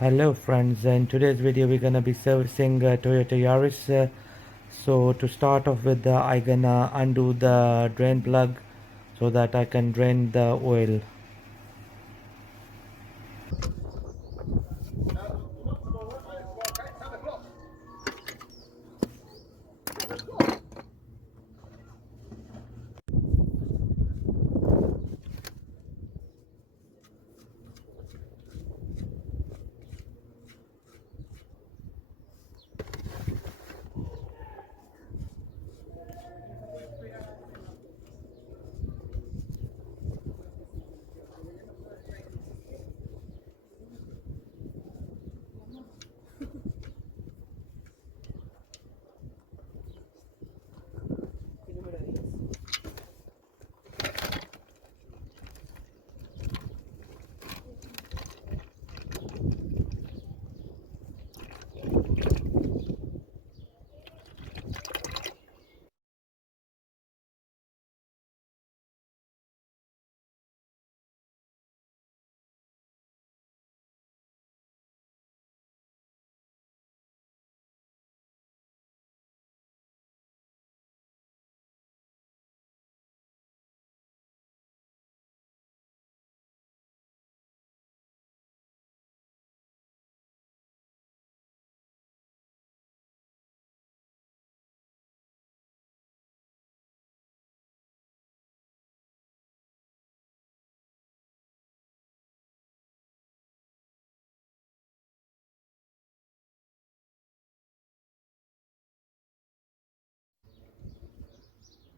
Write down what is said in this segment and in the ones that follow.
Hello friends, in today's video we're gonna be servicing Toyota Yaris. So to start off with, I gonna undo the drain plug so that I can drain the oil.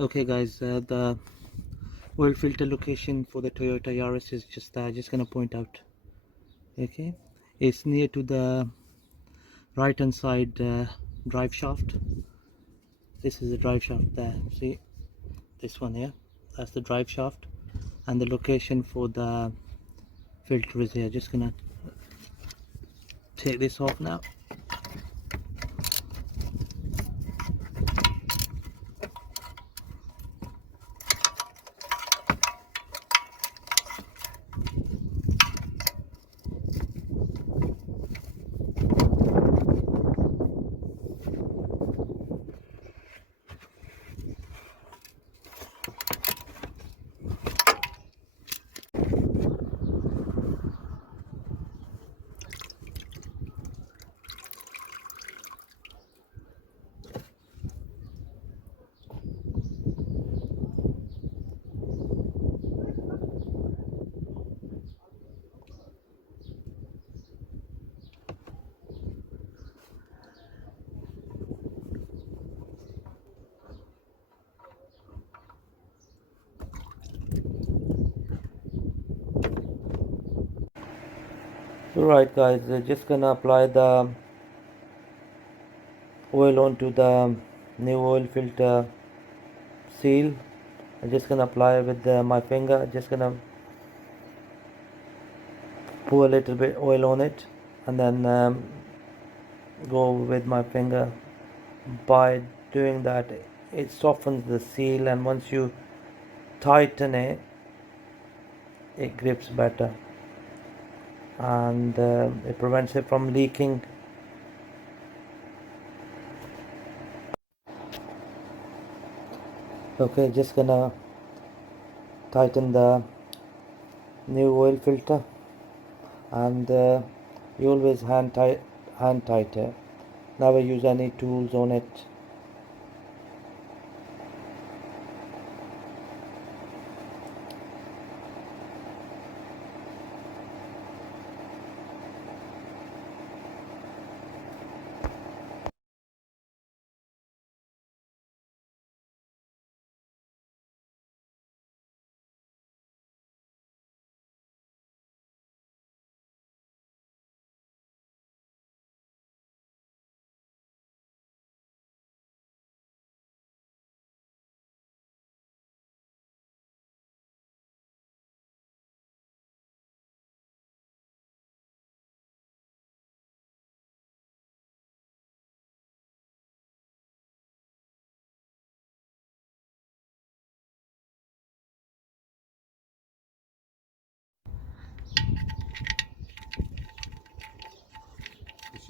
Okay guys, the oil filter location for the Toyota Yaris is just gonna point out. Okay, it's near to the right hand side drive shaft. This is the drive shaft there. See this one here? That's the drive shaft, and the location for the filter is here. Just gonna take this off now. Alright guys, just gonna apply the oil onto the new oil filter seal. I'm just gonna apply with my finger. Just gonna pour a little bit oil on it and then go with my finger. By doing that, it softens the seal, and once you tighten it, it grips better, and it prevents it from leaking. Okay, just gonna tighten the new oil filter, and you always hand tight it. Never use any tools on it.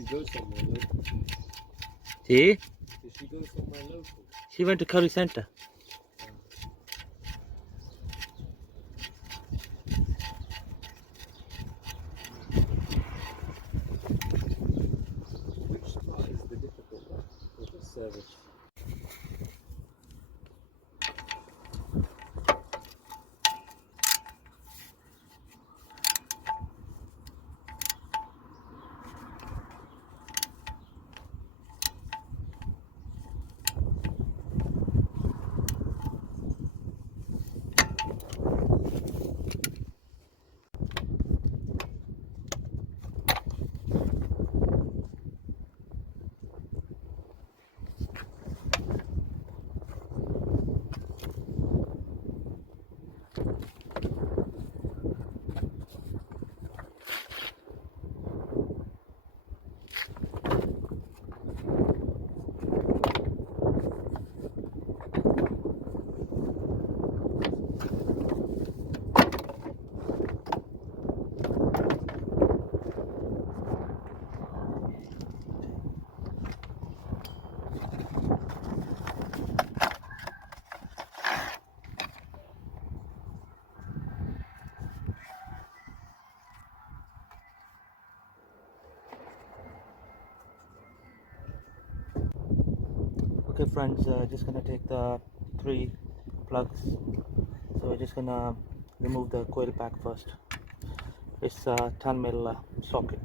she go somewhere local? See? Did she go somewhere local? She went to Curry Center. Which part is the difficult one for the service? Okay friends, just gonna take the 3 plugs. So we're just gonna remove the coil pack first. It's a 10mm socket.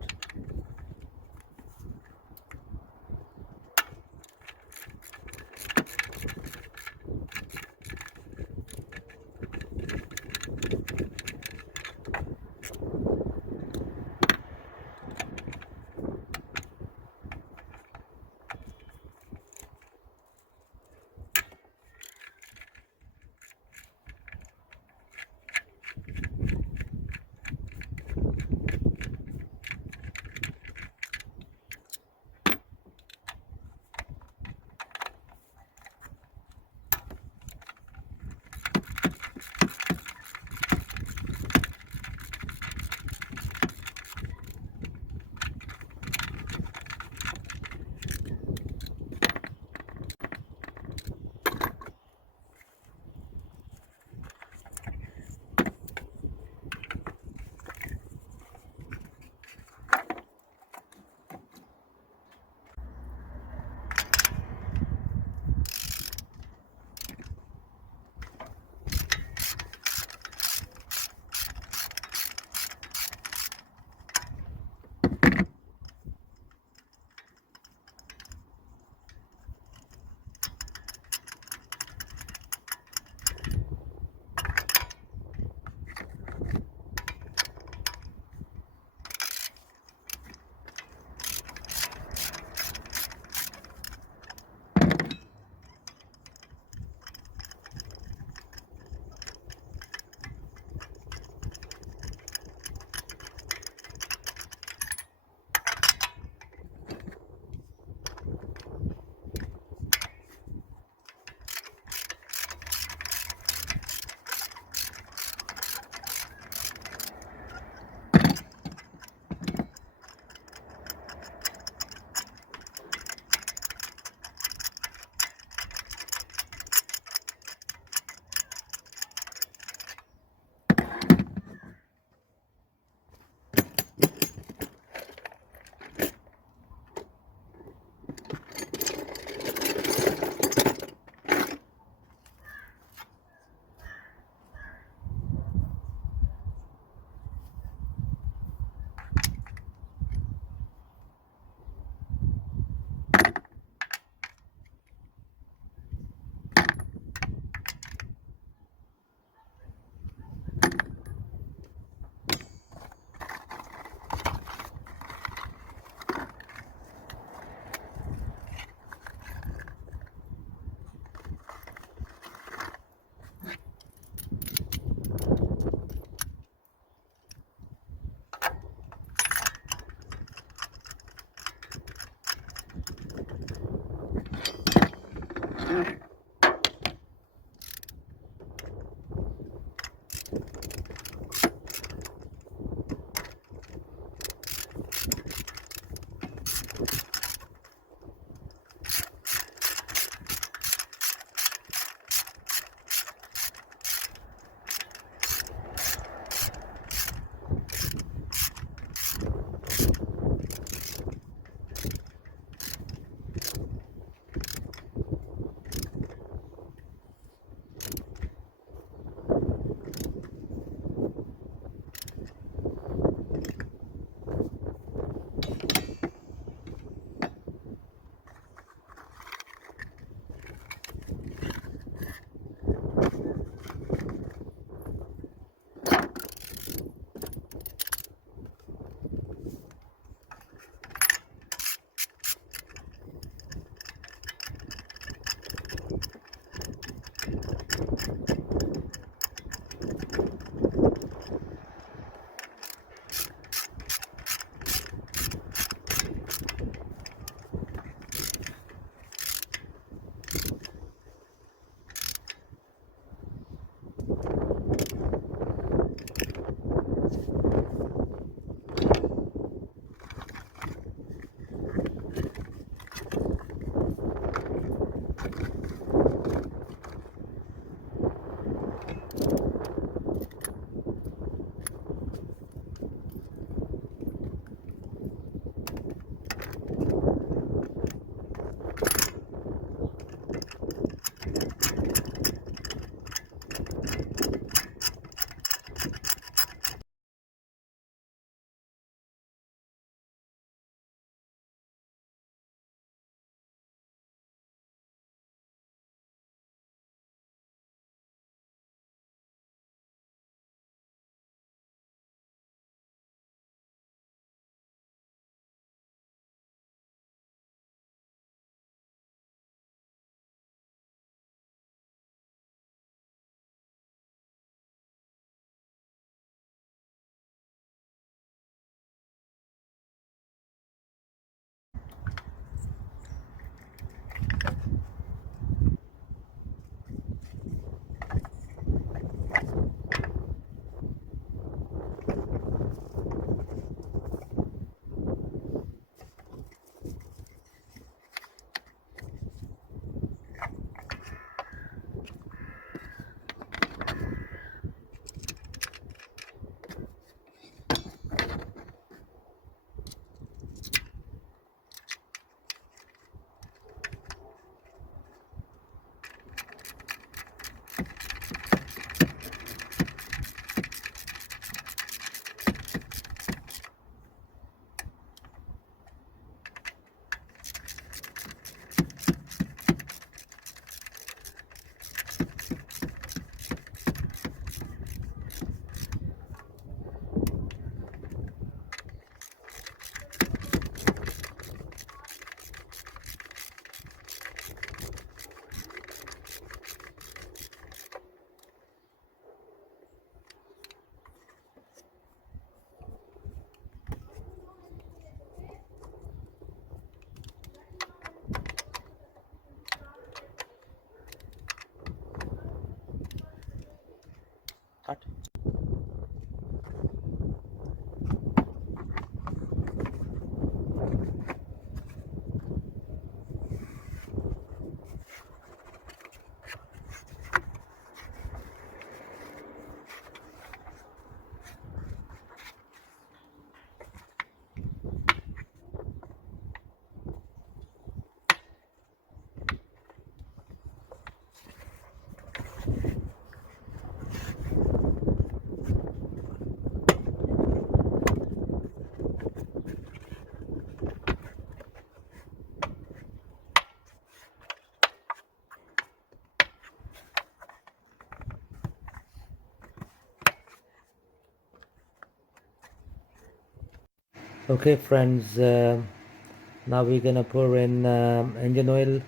Okay friends, now we're gonna pour in engine oil.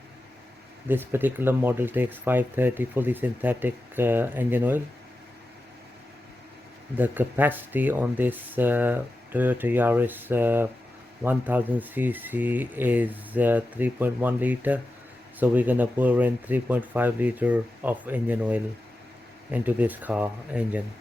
This particular model takes 530 fully synthetic engine oil. The capacity on this Toyota Yaris 1000cc is 3.1 liter, so we're gonna pour in 3.5 liter of engine oil into this car engine.